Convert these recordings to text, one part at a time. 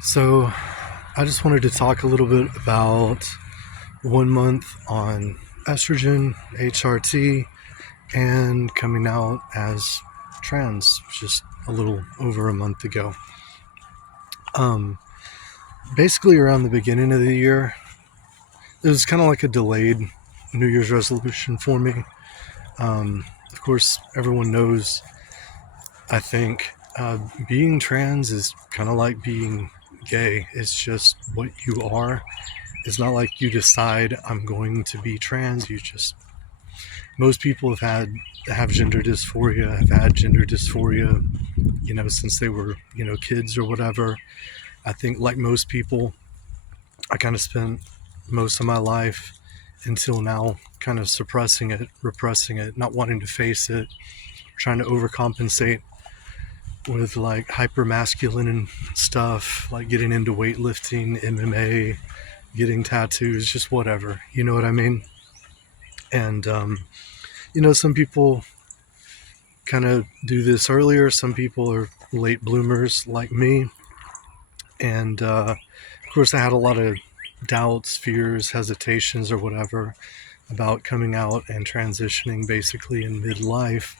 So, I just wanted to talk a little bit about 1 month on estrogen, HRT, and coming out as trans just a little over a month ago. Um, Basically, around the beginning of the year, it was kind of like a delayed New Year's resolution for me. Of course, everyone knows, I think, being trans is kind of like being gay. It's just what you are. It's not like you decide I'm going to be trans. Most people have gender dysphoria, have had gender dysphoria, since they were, kids or whatever. I think like most people, I kind of spent most of my life until now kind of suppressing it, repressing it, not wanting to face it, trying to overcompensate with like hyper masculine and stuff, like getting into weightlifting, MMA, getting tattoos, just whatever. You know what I mean? And some people kind of do this earlier. Some people are late bloomers like me. And of course, I had a lot of doubts, fears, hesitations, or whatever about coming out and transitioning basically in midlife.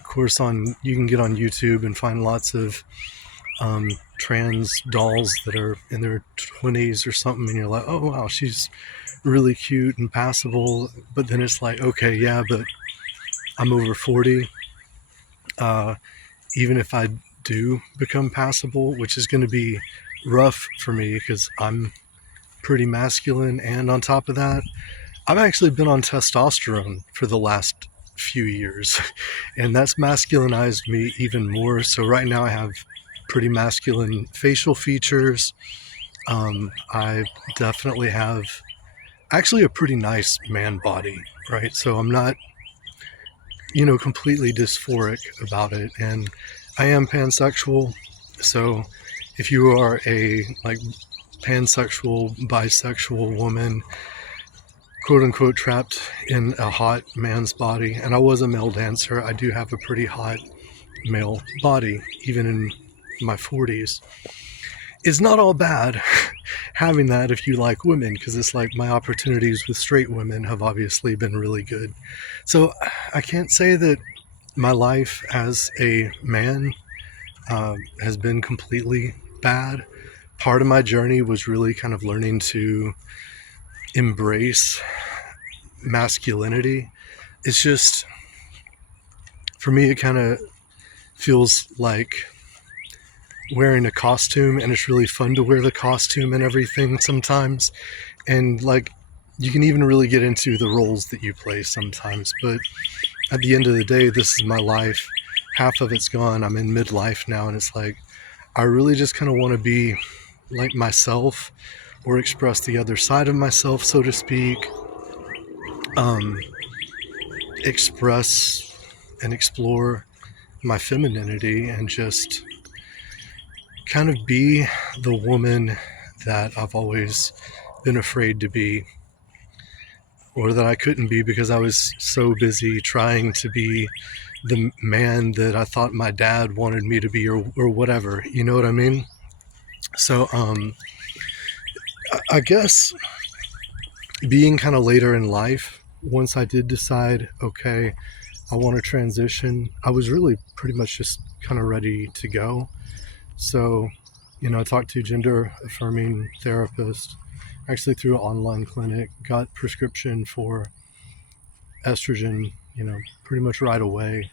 Of course, you can get on YouTube and find lots of trans dolls that are in their 20s or something, and you're like, oh wow, she's really cute and passable. But then it's like, okay, yeah, but I'm over 40. Even if I do become passable, which is going to be rough for me because I'm pretty masculine, and on top of that, I've actually been on testosterone for the last few years, and that's masculinized me even more. So right now I have pretty masculine facial features. I definitely have actually a pretty nice man body, right? So I'm not, completely dysphoric about it. And I am pansexual. So if you are a like pansexual, bisexual woman, quote unquote, trapped in a hot man's body, and I was a male dancer, I do have a pretty hot male body, even in my 40s. It's not all bad having that if you like women, because it's like my opportunities with straight women have obviously been really good. So I can't say that my life as a man has been completely bad. Part of my journey was really kind of learning to embrace masculinity. It's just, for me, it kind of feels like wearing a costume, and it's really fun to wear the costume and everything sometimes. And like, you can even really get into the roles that you play sometimes. But at the end of the day, this is my life. Half of it's gone. I'm in midlife now, and it's like, I really just kind of want to be like myself, or express the other side of myself, so to speak. Express and explore my femininity, and just kind of be the woman that I've always been afraid to be, or that I couldn't be because I was so busy trying to be the man that I thought my dad wanted me to be, or whatever. You know what I mean? So I guess being kind of later in life, once I did decide, okay, I want to transition, I was really pretty much just kind of ready to go. So, I talked to gender affirming therapist, actually through an online clinic, got prescription for estrogen, pretty much right away.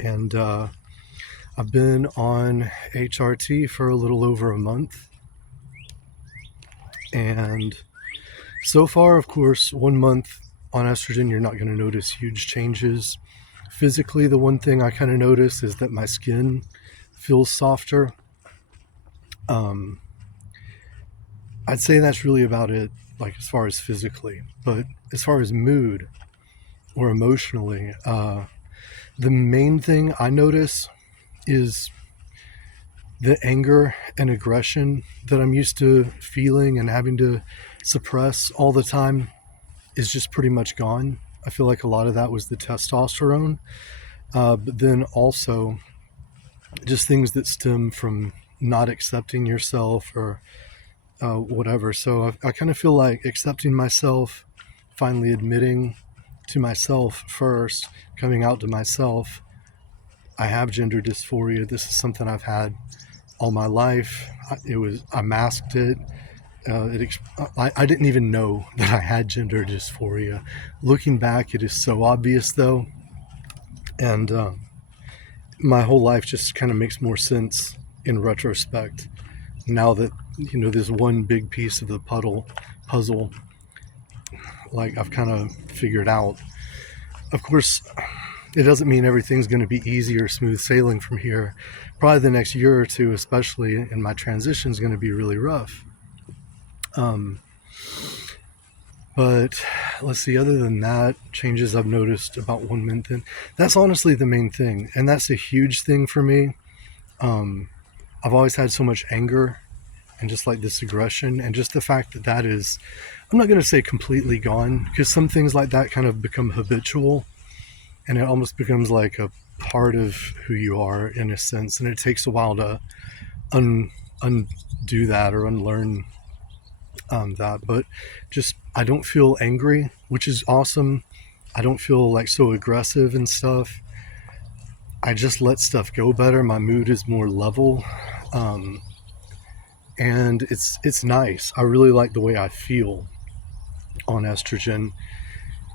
And I've been on HRT for a little over a month. And so far, of course, 1 month on estrogen, you're not going to notice huge changes. Physically, the one thing I kind of notice is that my skin feels softer. I'd say that's really about it, like as far as physically. But as far as mood or emotionally, the main thing I notice is the anger and aggression that I'm used to feeling and having to suppress all the time is just pretty much gone. I feel like a lot of that was the testosterone, but then also just things that stem from not accepting yourself or whatever. So I kind of feel like accepting myself, finally admitting to myself first, coming out to myself, I have gender dysphoria. This is something I've had all my life. I masked it. I didn't even know that I had gender dysphoria. Looking back, it is so obvious though, and my whole life just kind of makes more sense in retrospect. Now that this one big piece of the puzzle, like I've kind of figured out. Of course, it doesn't mean everything's going to be easy or smooth sailing from here. Probably the next year or two, especially in my transition, is going to be really rough. But let's see, other than that, changes I've noticed about 1 month in, that's honestly the main thing. And that's a huge thing for me. I've always had so much anger and just like this aggression, and just the fact that that is, I'm not going to say completely gone, because some things like that kind of become habitual and it almost becomes like a part of who you are in a sense. And it takes a while to undo that or unlearn that. But just, I don't feel angry, which is awesome. I don't feel like so aggressive and stuff. I just let stuff go better. My mood is more level. And it's nice. I really like the way I feel on estrogen,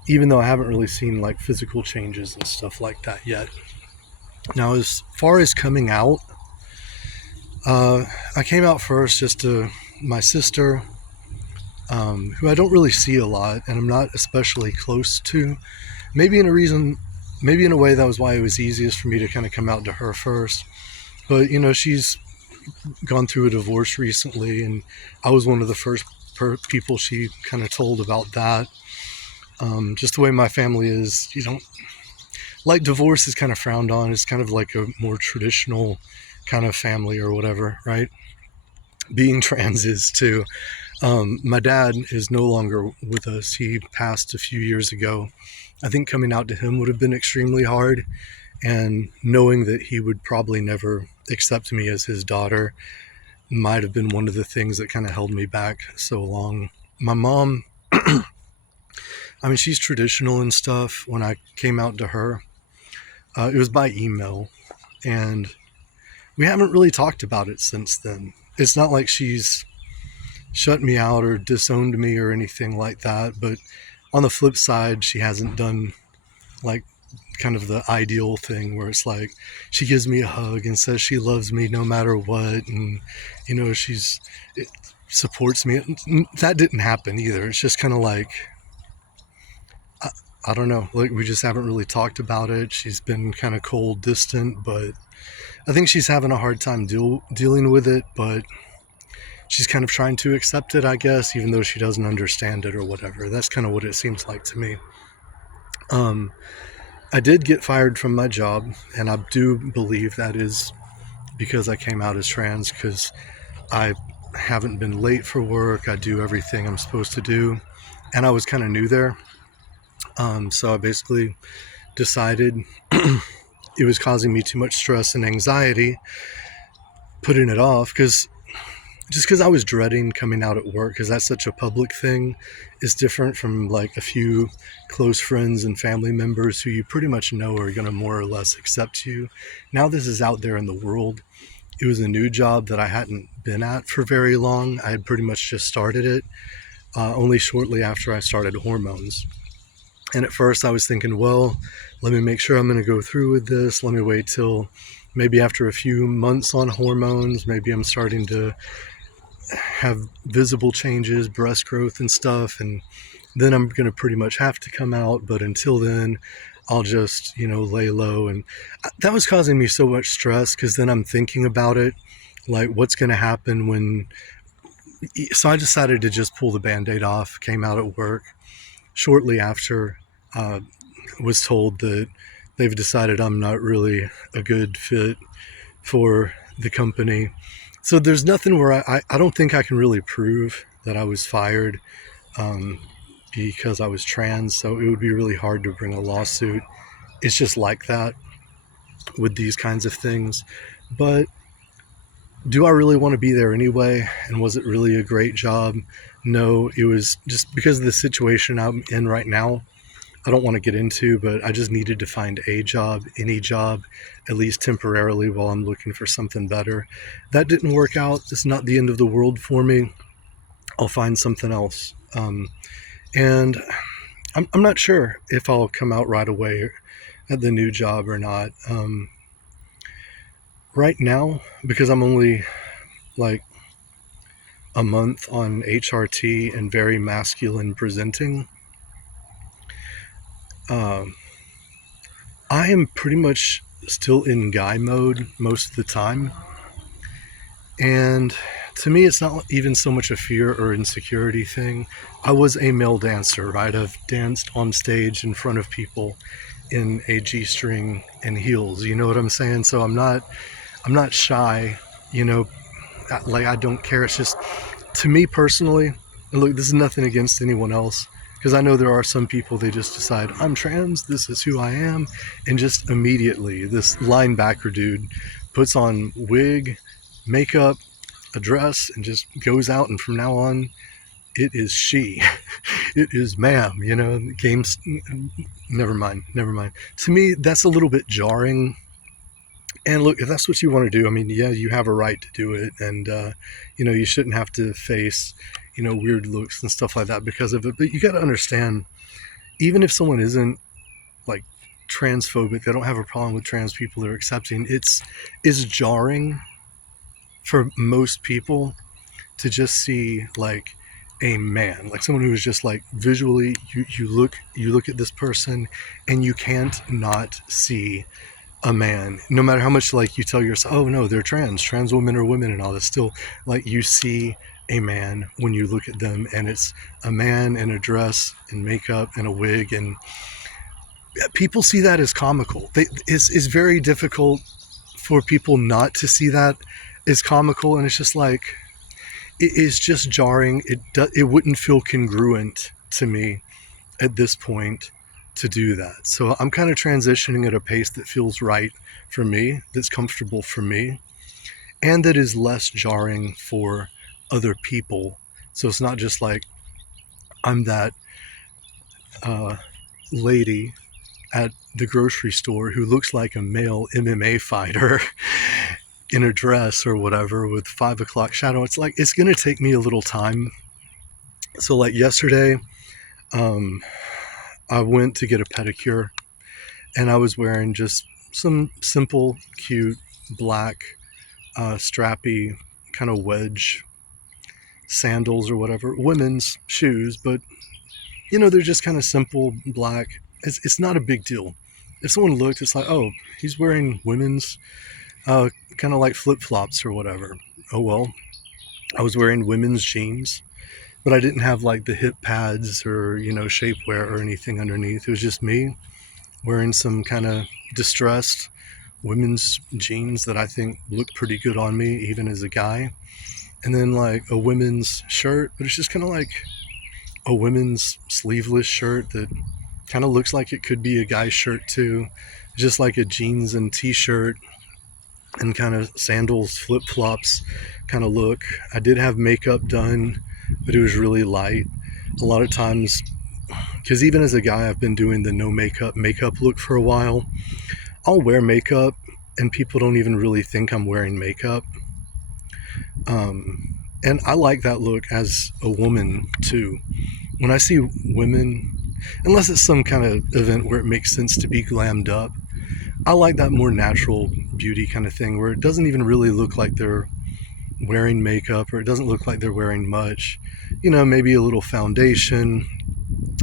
even though I haven't really seen like physical changes and stuff like that yet. Now, as far as coming out, I came out first just to my sister, who I don't really see a lot and I'm not especially close to. Maybe in a way that was why it was easiest for me to kind of come out to her first. But she's gone through a divorce recently, and I was one of the first people she kind of told about that. Just the way my family is, like divorce is kind of frowned on. It's kind of like a more traditional kind of family or whatever, right? Being trans is too. My dad is no longer with us. He passed a few years ago. I think coming out to him would have been extremely hard, and knowing that he would probably never accept me as his daughter might have been one of the things that kind of held me back so long. My mom, I mean, she's traditional and stuff. When I came out to her, it was by email, and we haven't really talked about it since then. It's not like she's shut me out or disowned me or anything like that, but on the flip side, she hasn't done like kind of the ideal thing where it's like she gives me a hug and says she loves me no matter what, and it supports me. That didn't happen either. It's just kind of like, I don't know, like we just haven't really talked about it. She's been kind of cold, distant, but I think she's having a hard time dealing with it, but she's kind of trying to accept it, I guess, even though she doesn't understand it or whatever. That's kind of what it seems like to me. I did get fired from my job, and I do believe that is because I came out as trans, because I haven't been late for work. I do everything I'm supposed to do, and I was kind of new there. So I basically decided it was causing me too much stress and anxiety, putting it off, because I was dreading coming out at work, because that's such a public thing. It's different from like a few close friends and family members who you pretty much know are going to more or less accept you. Now this is out there in the world. It was a new job that I hadn't been at for very long. I had pretty much just started it only shortly after I started hormones. And at first I was thinking, well, let me make sure I'm going to go through with this. Let me wait till maybe after a few months on hormones, maybe I'm starting to have visible changes, breast growth and stuff, and then I'm going to pretty much have to come out. But until then, I'll just, lay low. And that was causing me so much stress, because then I'm thinking about it, like what's going to happen when. So I decided to just pull the Band-Aid off, came out at work. Shortly after, was told that they've decided I'm not really a good fit for the company. So there's nothing where I don't think I can really prove that I was fired because I was trans. So it would be really hard to bring a lawsuit. It's just like that with these kinds of things. But Do I really want to be there anyway? And was it really a great job? No, it was just because of the situation I'm in right now. I don't want to get into, but I just needed to find a job, any job, at least temporarily while I'm looking for something better. That didn't work out. It's not the end of the world for me. I'll find something else. And I'm not sure if I'll come out right away at the new job or not. Right now, because I'm only like a month on HRT and very masculine presenting, um, I am pretty much still in guy mode most of the time. And to me, it's not even so much a fear or insecurity thing. I was a male dancer, right? I've danced on stage in front of people in a G-string and heels. You know what I'm saying? So I'm not shy, you know, like I don't care. It's just, to me personally, and look, this is nothing against anyone else, because I know there are some people, they just decide, I'm trans, this is who I am, and just immediately, this linebacker dude puts on wig, makeup, a dress, and just goes out, and from now on, it is she. It is ma'am, you know, games, never mind. To me, that's a little bit jarring. And look, if that's what you want to do, I mean, yeah, you have a right to do it. And, you know, you shouldn't have to face, you know, weird looks and stuff like that because of it. But you got to understand, even if someone isn't like transphobic, they don't have a problem with trans people, they're accepting, it's jarring for most people to just see like a man, like someone who is just like visually, you look at this person and you can't not see a man, no matter how much like you tell yourself, oh no, they're trans women are women and all this, still like you see a man when you look at them, and it's a man in a dress and makeup and a wig, and people see that as comical. It's very difficult for people not to see that as comical, and it's just like, it is just jarring. It wouldn't feel congruent to me at this point to do that. So I'm kind of transitioning at a pace that feels right for me, that's comfortable for me, and that is less jarring for other people. So it's not just like I'm that lady at the grocery store who looks like a male MMA fighter in a dress or whatever with 5 o'clock shadow. It's like, it's going to take me a little time. So like yesterday, I went to get a pedicure, and I was wearing just some simple, cute, black, strappy, kind of wedge sandals or whatever, women's shoes, but you know, they're just kind of simple, black. It's not a big deal. If someone looked, it's like, oh, he's wearing women's, kind of like flip-flops or whatever. Oh well, I was wearing women's jeans, but I didn't have like the hip pads or, you know, shapewear or anything underneath. It was just me wearing some kind of distressed women's jeans that I think look pretty good on me even as a guy, and then like a women's shirt, but it's just kind of like a women's sleeveless shirt that kind of looks like it could be a guy's shirt too, just like a jeans and t-shirt and kind of sandals, flip-flops kind of look. I did have makeup done, but it was really light. A lot of times, because even as a guy, I've been doing the no makeup look for a while. I'll wear makeup and people don't even really think I'm wearing makeup. And I like that look as a woman too. When I see women, unless it's some kind of event where it makes sense to be glammed up, I like that more natural beauty kind of thing where it doesn't even really look like they're wearing makeup, or it doesn't look like they're wearing much. You know, maybe a little foundation,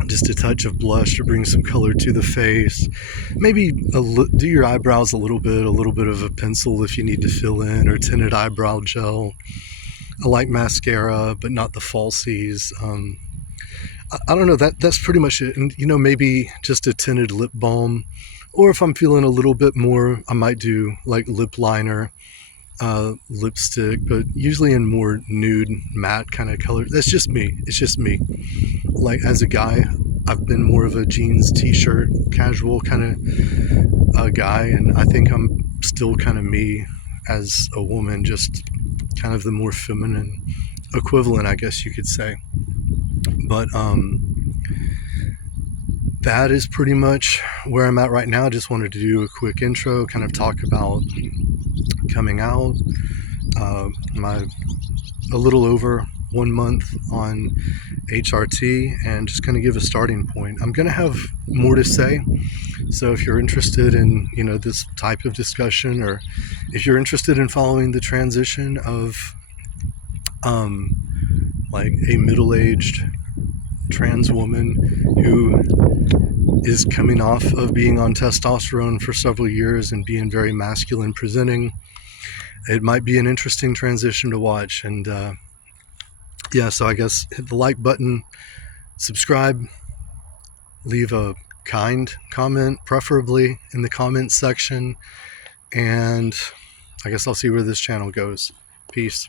just a touch of blush to bring some color to the face. Maybe do your eyebrows a little bit of a pencil if you need to fill in, or tinted eyebrow gel. I like mascara, but not the falsies. I don't know, that's pretty much it. And you know, maybe just a tinted lip balm, or if I'm feeling a little bit more, I might do like lip liner, lipstick, but usually in more nude matte kind of color. That's just me. It's just me. Like as a guy, I've been more of a jeans, t-shirt, casual kind of guy, and I think I'm still kind of me as a woman, just kind of the more feminine equivalent, I guess you could say. But that is pretty much where I'm at right now. Just wanted to do a quick intro, kind of talk about coming out, my a little over 1 month on HRT, and just kind of give a starting point. I'm going to have more to say, so if you're interested in this type of discussion, or if you're interested in following the transition of like a middle-aged trans woman who is coming off of being on testosterone for several years and being very masculine presenting, it might be an interesting transition to watch. And yeah, so I guess hit the like button, subscribe, leave a kind comment, preferably in the comments section, and I guess I'll see where this channel goes. Peace.